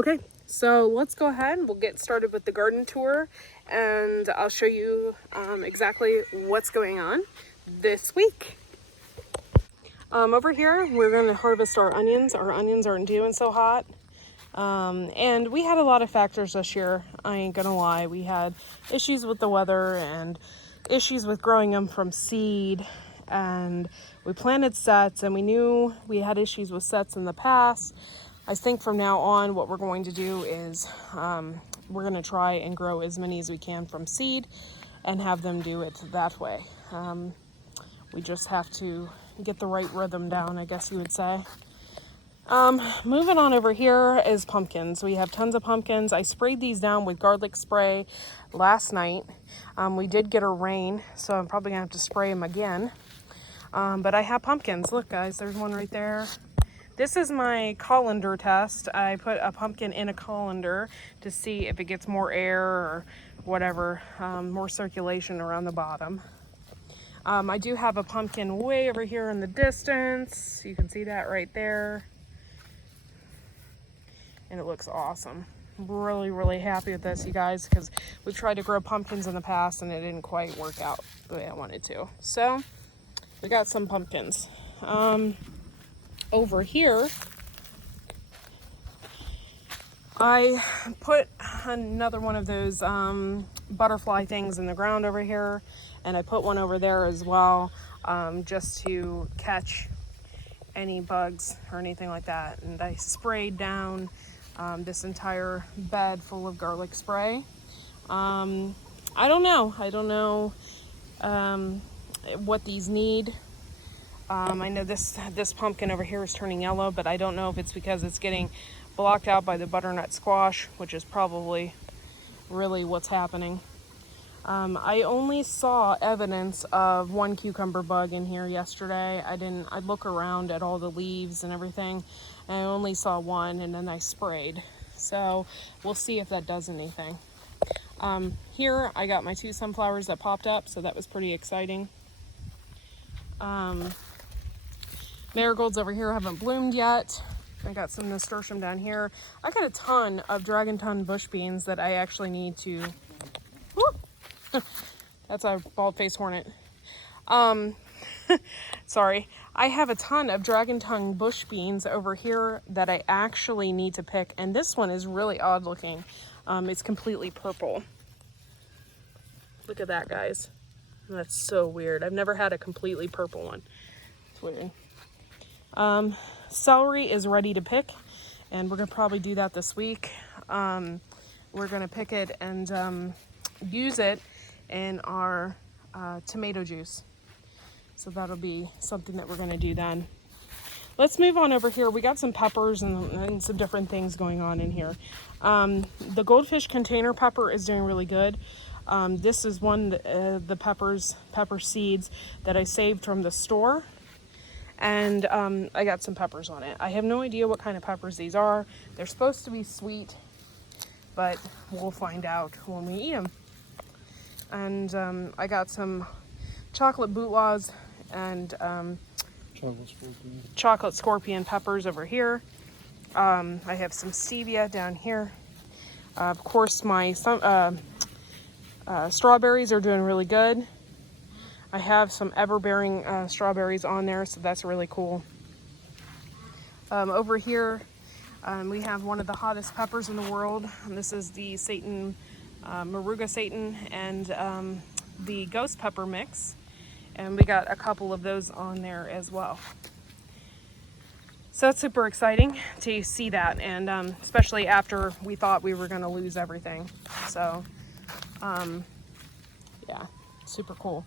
Okay, so let's go ahead. We'll get started with the garden tour, and I'll show you exactly what's going on this week. Over here, we're going to harvest our onions. Our onions aren't doing so hot. And we had a lot of factors this year. I ain't gonna lie. We had issues with the weather and issues with growing them from seed. And we planted sets, and we knew we had issues with sets in the past. I think from now on, what we're going to do is we're going to try and grow as many as we can from seed and have them do it that way. We just have to get the right rhythm down, I guess you would say. Moving on over here is pumpkins. We have tons of pumpkins. I sprayed these down with garlic spray last night. We did get a rain, so I'm probably gonna have to spray them again. But I have pumpkins. Look guys, there's one right there. This is my colander test. I put a pumpkin in a colander to see if it gets more air or whatever, more circulation around the bottom. I do have a pumpkin way over here in the distance. You can see that right there. And it looks awesome. I'm really happy with this, you guys, because we've tried to grow pumpkins in the past and it didn't quite work out the way I wanted to. So we got some pumpkins. Over here, I put another one of those butterfly things in the ground over here, and I put one over there as well, just to catch any bugs or anything like that. And I sprayed down this entire bed full of garlic spray. I don't know what these need. I know this pumpkin over here is turning yellow, but I don't know if it's because it's getting blocked out by the butternut squash, which is probably really what's happening. I only saw evidence of one cucumber bug in here yesterday. I look around at all the leaves and everything, and I only saw one, and then I sprayed. So we'll see if that does anything. Here I got my 2 sunflowers that popped up, so that was pretty exciting. Marigolds over here haven't bloomed yet. I got some nasturtium down here. I got a ton of dragon tongue bush beans that I actually need to... That's a bald-faced hornet. Sorry. I have a ton of dragon tongue bush beans over here that I actually need to pick, and this one is really odd looking. It's completely purple. Look at that, guys. That's so weird. I've never had a completely purple one. It's weird. Celery is ready to pick, and we're gonna probably do that this week. We're gonna pick it and use it in our tomato juice. So that'll be something that we're gonna do then. Let's move on over here. We got some peppers and some different things going on in here. The goldfish container pepper is doing really good. This is one of the pepper seeds that I saved from the store. And I got some peppers on it. I have no idea what kind of peppers these are. They're supposed to be sweet, but we'll find out when we eat them. And I got some chocolate bootlaws and chocolate scorpion peppers over here. I have some stevia down here. Of course, my strawberries are doing really good. I have some ever-bearing strawberries on there, so that's really cool. Over here, we have one of the hottest peppers in the world. And this is the Satan, Maruga Satan, and the ghost pepper mix. And we got a couple of those on there as well. So it's super exciting to see that, and especially after we thought we were going to lose everything. So, yeah, super cool.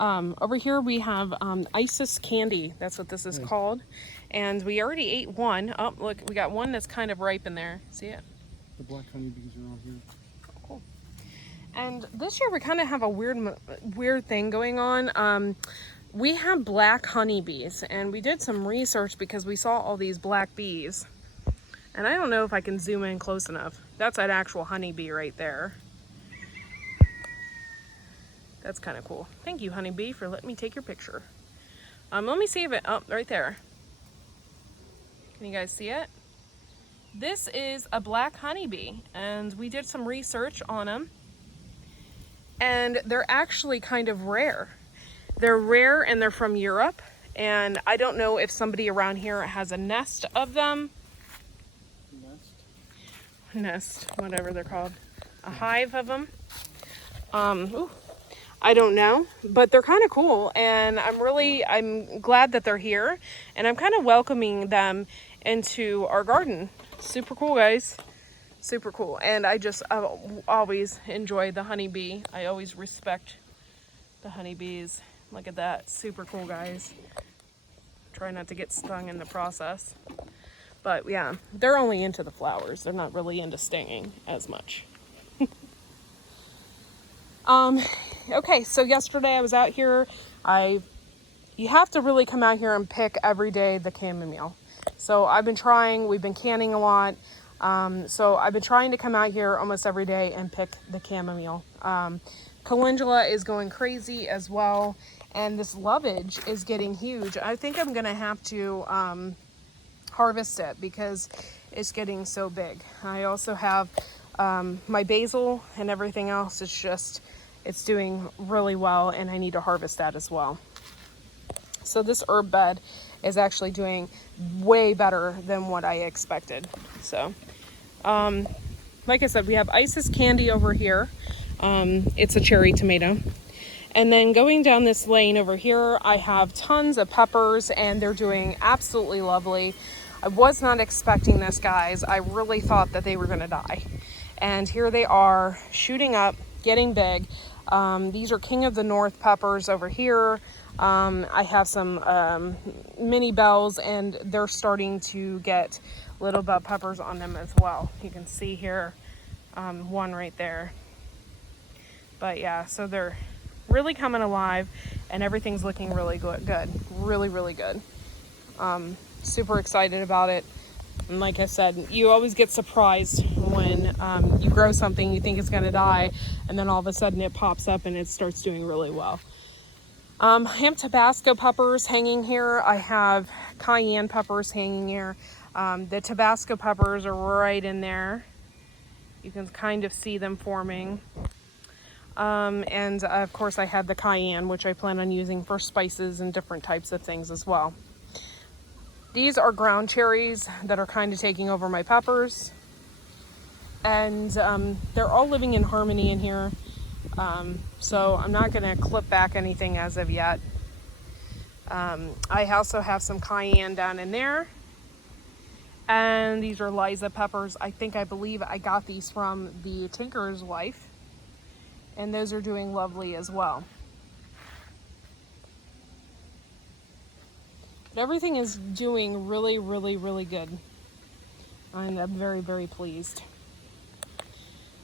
Over here we have Isis candy. That's what this is called. And we already ate one. Oh, look, we got one that's kind of ripe in there. See it? The black honeybees are all here. Oh, cool. And this year we kind of have a weird thing going on. We have black honeybees, and we did some research because we saw all these black bees. And I don't know if I can zoom in close enough. That's an actual honeybee right there. That's kind of cool. Thank you, honeybee, for letting me take your picture. Let me see if it, oh, right there. Can you guys see it? This is a black honeybee, and we did some research on them, and they're actually kind of rare. They're rare and they're from Europe, and I don't know if somebody around here has a nest of them. Nest, whatever they're called. A hive of them. Ooh, I don't know, but they're kind of cool, and I'm glad that they're here, and I'm kind of welcoming them into our garden. Super cool, guys. Super cool. And I always enjoy the honeybee. I always respect the honeybees. Look at that. Super cool, guys. Try not to get stung in the process. But yeah, they're only into the flowers. They're not really into stinging as much. Okay, so yesterday I was out here. You have to really come out here and pick every day the chamomile. So we've been canning a lot. So I've been trying to come out here almost every day and pick the chamomile. Calendula is going crazy as well. And this lovage is getting huge. I think I'm going to have to harvest it because it's getting so big. I also have my basil and everything else. It's doing really well, and I need to harvest that as well. So this herb bed is actually doing way better than what I expected. So, like I said, we have Isis candy over here. It's a cherry tomato. And then going down this lane over here, I have tons of peppers, and they're doing absolutely lovely. I was not expecting this, guys. I really thought that they were going to die. And here they are, shooting up, getting big. These are King of the North peppers over here. I have some mini bells, and they're starting to get little bell peppers on them as well. You can see here one right there. But yeah, so they're really coming alive, and everything's looking really good. Really, really good. Super excited about it. And like I said, you always get surprised when you grow something you think it's going to die, and then all of a sudden it pops up and it starts doing really well. I have Tabasco peppers hanging here. I have cayenne peppers hanging here. The Tabasco peppers are right in there. You can kind of see them forming. And of course I have the cayenne, which I plan on using for spices and different types of things as well. These are ground cherries that are kind of taking over my peppers. And they're all living in harmony in here. So I'm not going to clip back anything as of yet. I also have some cayenne down in there. And these are Liza peppers. I believe I got these from the Tinker's Wife. And those are doing lovely as well. But everything is doing really, really, really good. And I'm very, very pleased.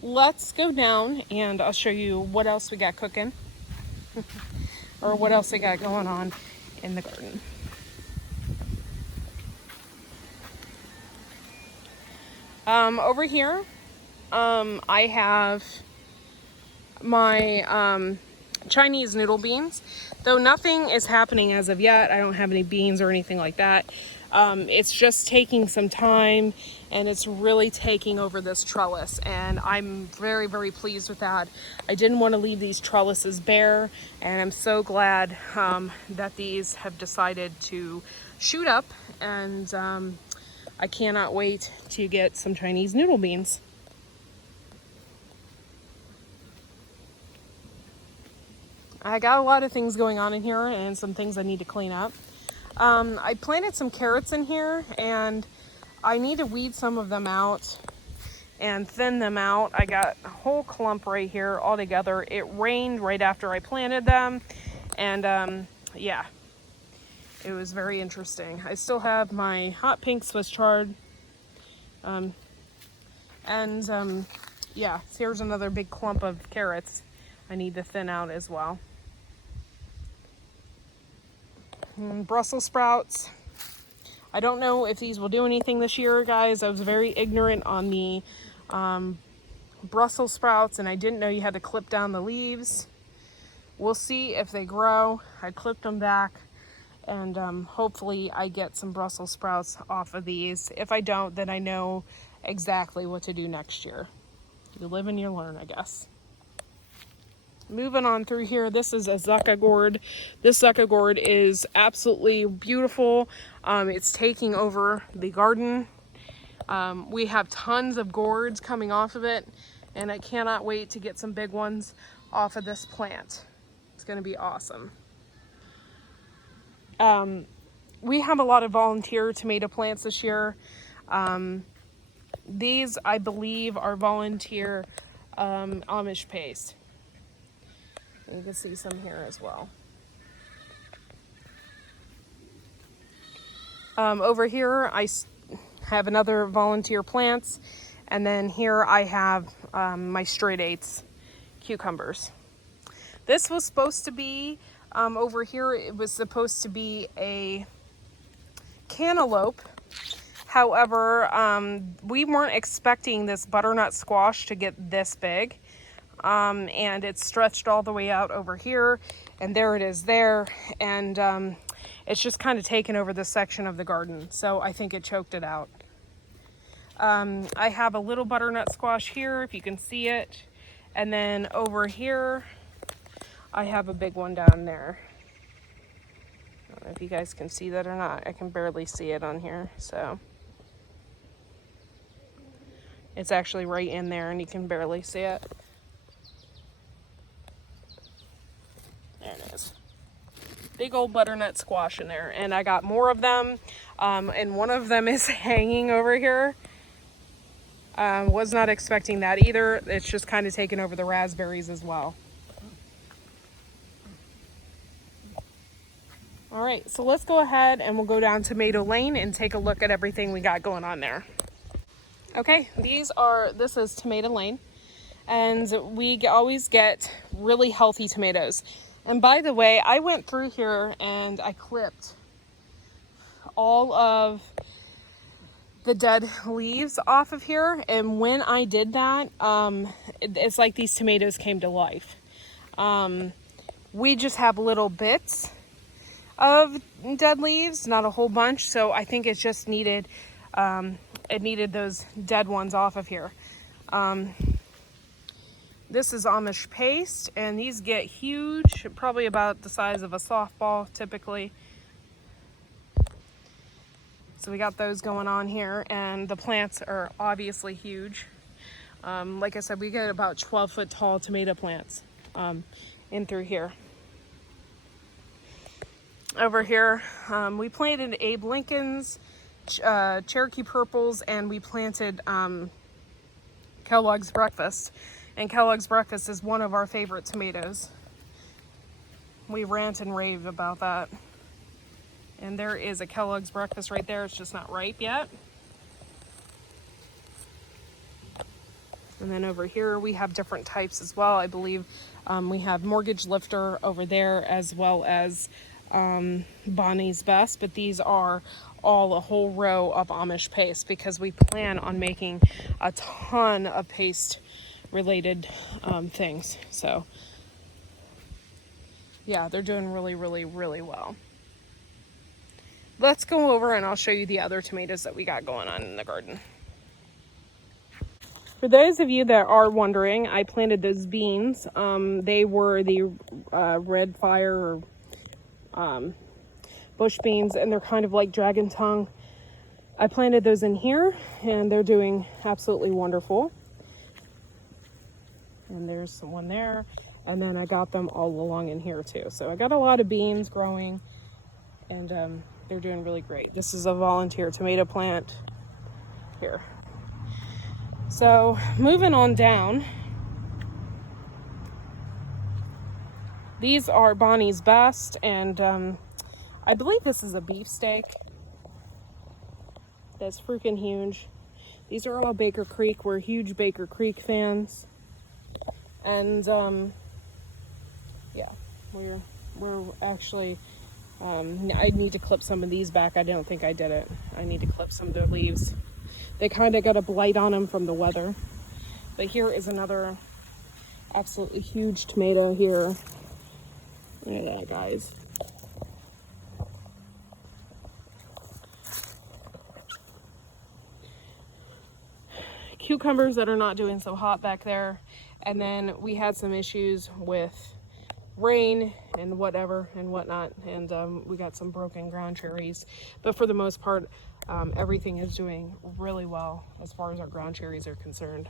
Let's go down and I'll show you what else we got cooking. Or what else we got going on in the garden. Over here, I have my Chinese noodle beans, though nothing is happening as of yet. I don't have any beans or anything like that. It's just taking some time, and it's really taking over this trellis, and I'm very, very pleased with that. I didn't want to leave these trellises bare, and I'm so glad that these have decided to shoot up, and I cannot wait to get some Chinese noodle beans. I got a lot of things going on in here and some things I need to clean up. I planted some carrots in here, and I need to weed some of them out and thin them out. I got a whole clump right here all together. It rained right after I planted them, and yeah, it was very interesting. I still have my hot pink Swiss chard, yeah, here's another big clump of carrots I need to thin out as well. Brussels sprouts. I don't know if these will do anything this year, guys. I was very ignorant on the Brussels sprouts, and I didn't know you had to clip down the leaves. We'll see if they grow. I clipped them back, And hopefully I get some Brussels sprouts off of these. If I don't, then I know exactly what to do next year. You live and you learn, I guess. Moving on through here, this is a Zucca gourd. This Zucca gourd is absolutely beautiful. It's taking over the garden. We have tons of gourds coming off of it, and I cannot wait to get some big ones off of this plant. It's going to be awesome. We have a lot of volunteer tomato plants this year. These, I believe, are volunteer Amish paste. You can see some here as well. Over here, I have another volunteer plants. And then here I have my straight eights cucumbers. This was supposed to be, over here, it was supposed to be a cantaloupe. However, we weren't expecting this butternut squash to get this big. And it's stretched all the way out over here, and there it is there, and it's just kind of taken over this section of the garden, so I think it choked it out. I have a little butternut squash here, if you can see it, and then over here I have a big one down there. I don't know if you guys can see that or not. I can barely see it on here, so it's actually right in there and you can barely see it. There it is. Big old butternut squash in there. And I got more of them. And one of them is hanging over here. Was not expecting that either. It's just kind of taken over the raspberries as well. All right, so let's go ahead and we'll go down Tomato Lane and take a look at everything we got going on there. Okay, this is Tomato Lane. And we always get really healthy tomatoes. And by the way, I went through here and I clipped all of the dead leaves off of here. And when I did that, it's like these tomatoes came to life. We just have little bits of dead leaves, not a whole bunch. So I think it just needed, it needed those dead ones off of here. This is Amish paste, and these get huge, probably about the size of a softball typically. So we got those going on here, and the plants are obviously huge. Like I said, we get about 12-foot tall tomato plants in through here. Over here, we planted Abe Lincolns, Cherokee Purples, and we planted Kellogg's Breakfast. And Kellogg's Breakfast is one of our favorite tomatoes. We rant and rave about that. And there is a Kellogg's Breakfast right there. It's just not ripe yet. And then over here we have different types as well. I believe we have Mortgage Lifter over there, as well as Bonnie's Best. But these are all a whole row of Amish paste because we plan on making a ton of paste related things. So yeah, they're doing really, really, really well. Let's go over and I'll show you the other tomatoes that we got going on in the garden. For those of you that are wondering, I planted those beans. They were the red fire or bush beans, and they're kind of like dragon tongue. I planted those in here and they're doing absolutely wonderful. And there's one there, and then I got them all along in here too. So I got a lot of beans growing, and they're doing really great. This is a volunteer tomato plant here. So moving on down, these are Bonnie's Best, and I believe this is a beefsteak. That's freaking huge. These are all Baker Creek. We're huge Baker Creek fans. And yeah, we're actually, I need to clip some of these back. I don't think I did it. I need to clip some of their leaves. They kind of got a blight on them from the weather. But here is another absolutely huge tomato here. Look at that, guys. cucumbers that are not doing so hot back there. And then we had some issues with rain and whatever and whatnot, and we got some broken ground cherries, but for the most part everything is doing really well as far as our ground cherries are concerned.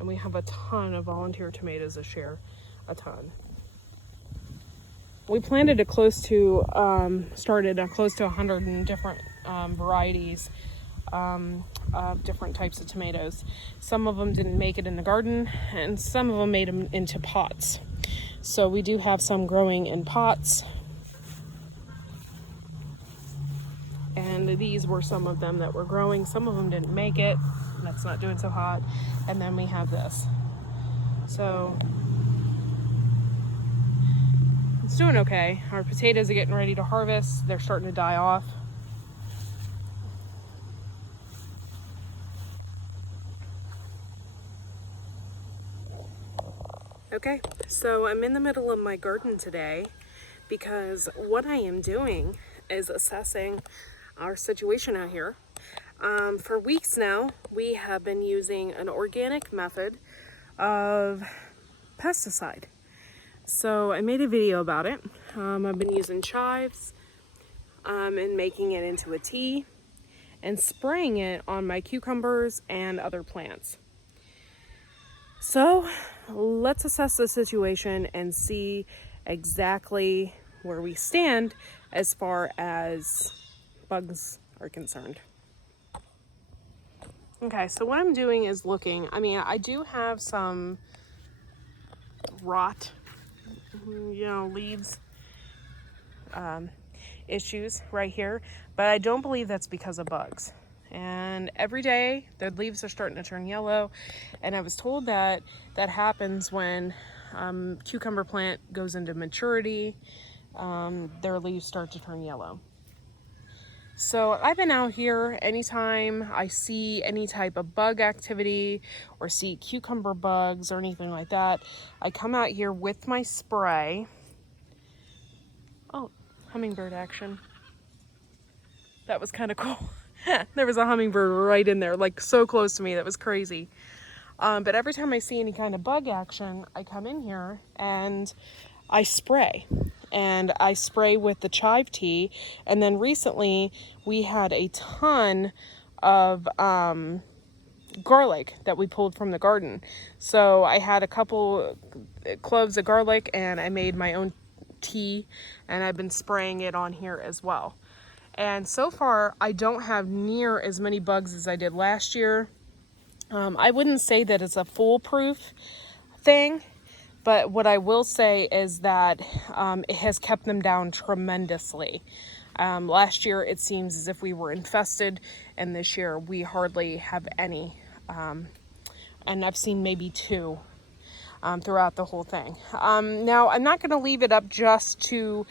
And we have a ton of volunteer tomatoes this year, a ton. We planted it close to started close to 100 different varieties of different types of tomatoes. Some of them didn't make it in the garden, and some of them made them into pots. So we do have some growing in pots. And these were some of them that were growing. Some of them didn't make it. That's not doing so hot. And then we have this. So it's doing okay. Our potatoes are getting ready to harvest. They're starting to die off. Okay, so I'm in the middle of my garden today because what I am doing is assessing our situation out here. For weeks now, we have been using an organic method of pesticide. So I made a video about it. I've been using chives and making it into a tea and spraying it on my cucumbers and other plants. So let's assess the situation and see exactly where we stand as far as bugs are concerned. Okay, so what I'm doing is looking. I mean, I do have some rot, leaves issues right here, but I don't believe that's because of bugs. And every day the leaves are starting to turn yellow, and I was told that that happens when cucumber plant goes into maturity. Their leaves start to turn yellow. So I've been out here anytime I see any type of bug activity or see cucumber bugs or anything like that, I come out here with my spray. Oh, hummingbird action. That was kind of cool. There was a hummingbird right in there, like so close to me. That was crazy. But every time I see any kind of bug action, I come in here and I spray. And I spray with the chive tea. And then recently we had a ton of garlic that we pulled from the garden. So I had a couple cloves of garlic and I made my own tea, and I've been spraying it on here as well. And so far, I don't have near as many bugs as I did last year. I wouldn't say that it's a foolproof thing, but what I will say is that it has kept them down tremendously. Last year, it seems as if we were infested, and this year we hardly have any. And I've seen maybe 2 throughout the whole thing. Now, I'm not going to leave it up just to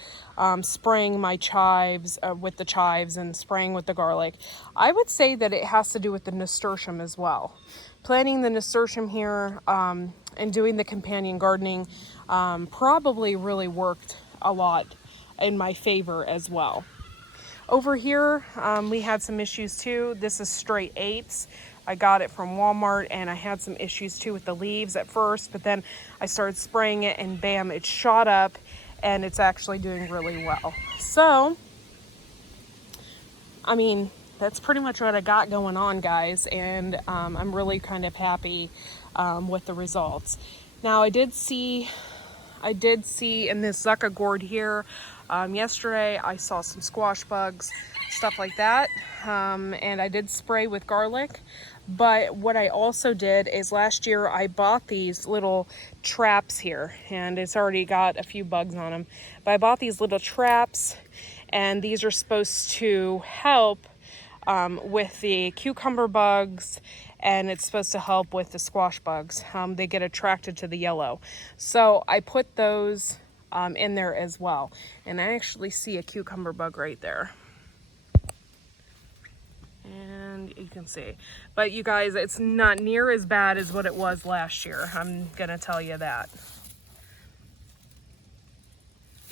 spraying my chives with the chives and spraying with the garlic. I would say that it has to do with the nasturtium as well. Planting the nasturtium here and doing the companion gardening probably really worked a lot in my favor as well. Over here, we had some issues too. This is straight apes. I got it from Walmart, and I had some issues too with the leaves at first, but then I started spraying it and bam, it shot up, and it's actually doing really well. So, I mean, that's pretty much what I got going on, guys, and I'm really kind of happy with the results. Now, I did see in this Zucca gourd here, yesterday I saw some squash bugs, stuff like that, and I did spray with garlic. But what I also did is last year I bought these little traps here, and it's already got a few bugs on them. But I bought these little traps, and these are supposed to help with the cucumber bugs, and it's supposed to help with the squash bugs. They get attracted to the yellow. So I put those in there as well. And I actually see a cucumber bug right there. And you can see. But you guys, it's not near as bad as what it was last year. I'm going to tell you that.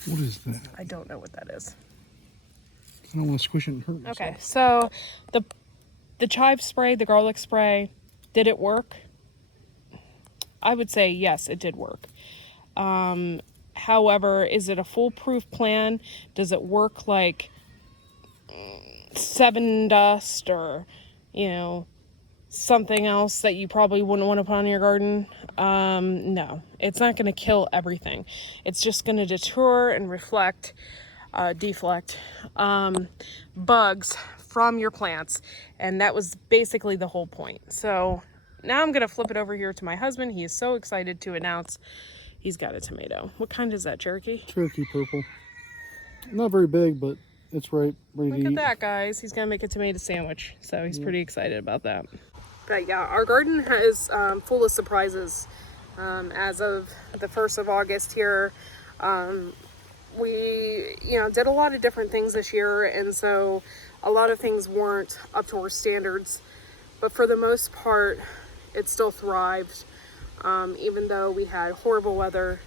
What is that? I don't know what that is. I don't want to squish it and hurt myself. Okay, so The chive spray, the garlic spray, did it work? I would say yes, it did work. However, is it a foolproof plan? Does it work like Seven Dust or, you know, something else that you probably wouldn't want to put on your garden? No, it's not going to kill everything. It's just going to deter and deflect bugs from your plants. And that was basically the whole point. So now I'm going to flip it over here to my husband. He is so excited to announce he's got a tomato. What kind is that, Cherokee? Cherokee purple. Not very big, but it's ready to Look eat. at that, guys. He's going to make a tomato sandwich. So he's pretty excited about that. But yeah, our garden is full of surprises. As of the 1st of August here, we, did a lot of different things this year. And so a lot of things weren't up to our standards. But for the most part, it still thrived. Even though we had horrible weather,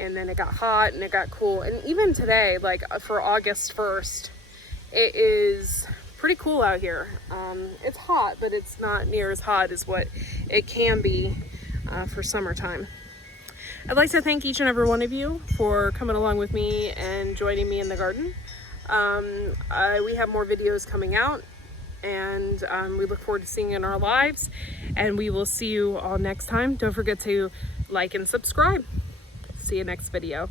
and then it got hot and it got cool. And even today, like for August 1st, it is pretty cool out here. It's hot, but it's not near as hot as what it can be for summertime. I'd like to thank each and every one of you for coming along with me and joining me in the garden. We have more videos coming out, and we look forward to seeing you in our lives, and we will see you all next time. Don't forget to like and subscribe. See you next video.